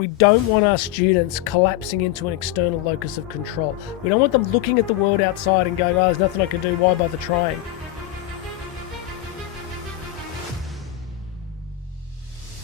We don't want our students collapsing into an external locus of control. We don't want them looking at the world outside and going, oh, there's nothing I can do, why bother trying?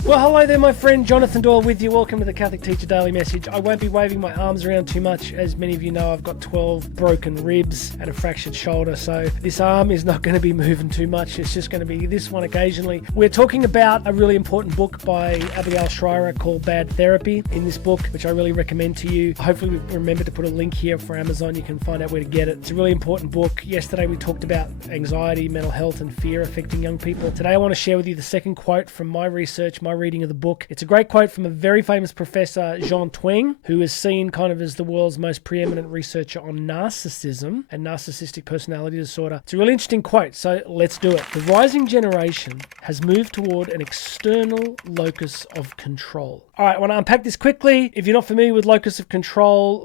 Well, hello there, my friend. Jonathan Doyle with you. Welcome to the Catholic Teacher Daily Message. I won't be waving my arms around too much. As many of you know, I've got 12 broken ribs and a fractured shoulder, so this arm is not going to be moving too much. It's just going to be this one occasionally. We're talking about a really important book by Abigail Shrier called Bad Therapy. In this book, which I really recommend to you, hopefully we remember to put a link here for Amazon. You can find out where to get it. It's a really important book. Yesterday we talked about anxiety, mental health, and fear affecting young people. Today I want to share with you the second quote from my research, my reading of the book. It's a great quote from a very famous professor, Jean Twenge, who is seen kind of as the world's most preeminent researcher on narcissism and narcissistic personality disorder. It's a really interesting quote, so let's do it. The rising generation has moved toward an external locus of control. All right, I want to unpack this quickly. If you're not familiar with locus of control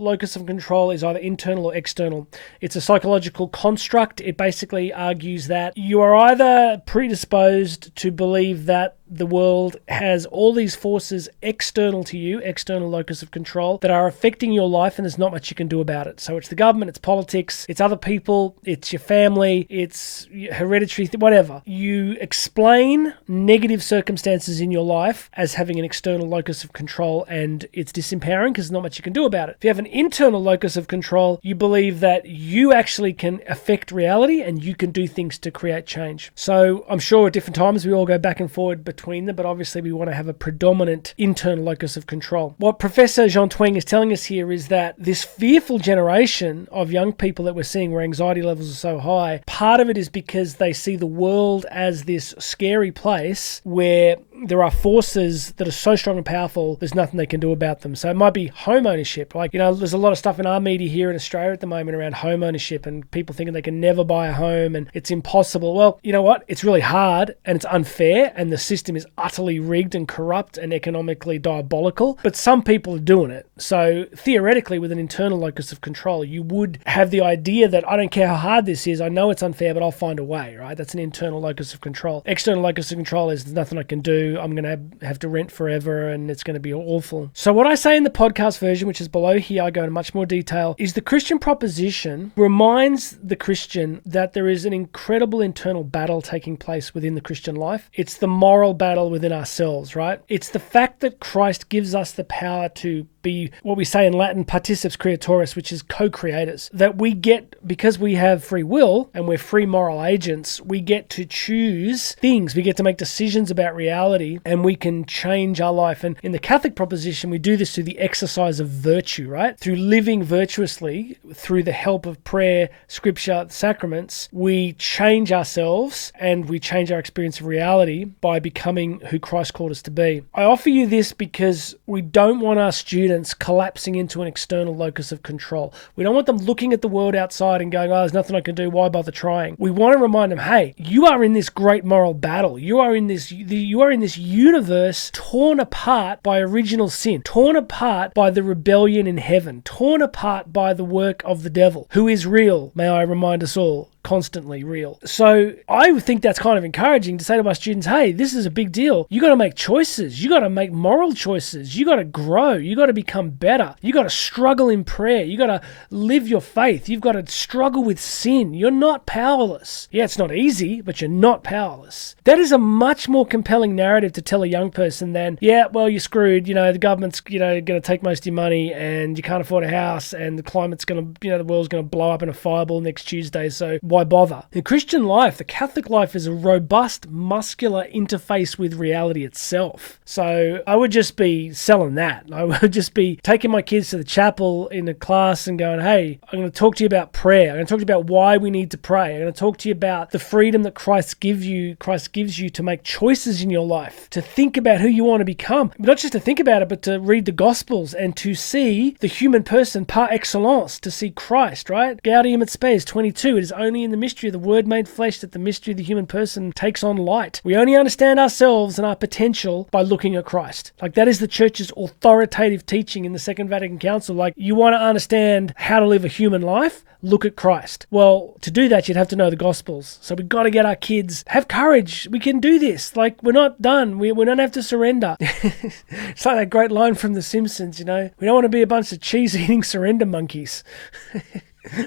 is either internal or external. It's a psychological construct. It basically argues that you are either predisposed to believe that the world has all these forces external to you, external locus of control, that are affecting your life and there's not much you can do about it. So it's the government, it's politics, it's other people, it's your family, it's hereditary, whatever. You explain negative circumstances in your life as having an external locus of control, and it's disempowering because there's not much you can do about it. If you have an internal locus of control, you believe that you actually can affect reality and you can do things to create change. So I'm sure at different times we all go back and forward between them, but obviously we want to have a predominant internal locus of control. What Professor Jean Twenge is telling us here is that this fearful generation of young people that we're seeing where anxiety levels are so high, part of it is because they see the world as this scary place where there are forces that are so strong and powerful, there's nothing they can do about them. So it might be home ownership. Like, there's a lot of stuff in our media here in Australia at the moment around home ownership and people thinking they can never buy a home and it's impossible. Well, you know what? It's really hard and it's unfair and the system is utterly rigged and corrupt and economically diabolical, but some people are doing it. So theoretically, with an internal locus of control, you would have the idea that I don't care how hard this is, I know it's unfair, but I'll find a way, right? That's an internal locus of control. External locus of control is there's nothing I can do, I'm going to have to rent forever and it's going to be awful. So what I say in the podcast version, which is below here, I go into much more detail, is the Christian proposition reminds the Christian that there is an incredible internal battle taking place within the Christian life. It's the moral battle within ourselves, right? It's the fact that Christ gives us the power to be what we say in Latin, particeps creatoris, which is co-creators. That we get, because we have free will and we're free moral agents, we get to choose things, we get to make decisions about reality, and we can change our life. And in the Catholic proposition, we do this through the exercise of virtue, right? Through living virtuously, through the help of prayer, scripture, sacraments, we change ourselves and we change our experience of reality by becoming who Christ called us to be. I offer you this because we don't want our students collapsing into an external locus of control. We don't want them looking at the world outside and going, oh, there's nothing I can do, why bother trying? We want to remind them, hey, you are in this great moral battle. You are in this universe torn apart by original sin, torn apart by the rebellion in heaven, torn apart by the work of the devil, who is real, may I remind us all. Constantly real. So I think that's kind of encouraging to say to my students, hey, this is a big deal. You got to make choices. You got to make moral choices. You got to grow. You got to become better. You got to struggle in prayer. You got to live your faith. You've got to struggle with sin. You're not powerless. Yeah, it's not easy, but you're not powerless. That is a much more compelling narrative to tell a young person than, yeah, well, you're screwed. The government's, going to take most of your money and you can't afford a house and the climate's going to, the world's going to blow up in a fireball next Tuesday. So why bother? The Christian life, the Catholic life, is a robust, muscular interface with reality itself. So I would just be selling that. I would just be taking my kids to the chapel in a class and going, hey, I'm going to talk to you about prayer. I'm going to talk to you about why we need to pray. I'm going to talk to you about the freedom that Christ gives you to make choices in your life, to think about who you want to become. Not just to think about it, but to read the Gospels and to see the human person par excellence, to see Christ, right? Gaudium et Spes 22. It is only only in the mystery of the Word made flesh that the mystery of the human person takes on light. We only understand ourselves and our potential by looking at Christ. Like, that is the church's authoritative teaching in the Second Vatican Council. Like, you want to understand how to live a human life? Look at Christ. Well, to do that, you'd have to know the Gospels. So we've got to get our kids, have courage. We can do this. Like, we're not done. We don't have to surrender. It's like that great line from The Simpsons, you know. We don't want to be a bunch of cheese-eating surrender monkeys.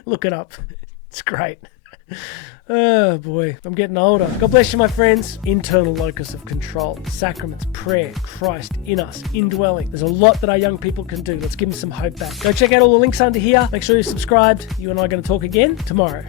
Look it up. It's great. Oh boy, I'm getting older. God bless you, my friends. Internal locus of control, sacraments, prayer, Christ in us, indwelling. There's a lot that our young people can do. Let's give them some hope back. Go check out all the links under here. Make sure you're subscribed. You and I are going to talk again tomorrow.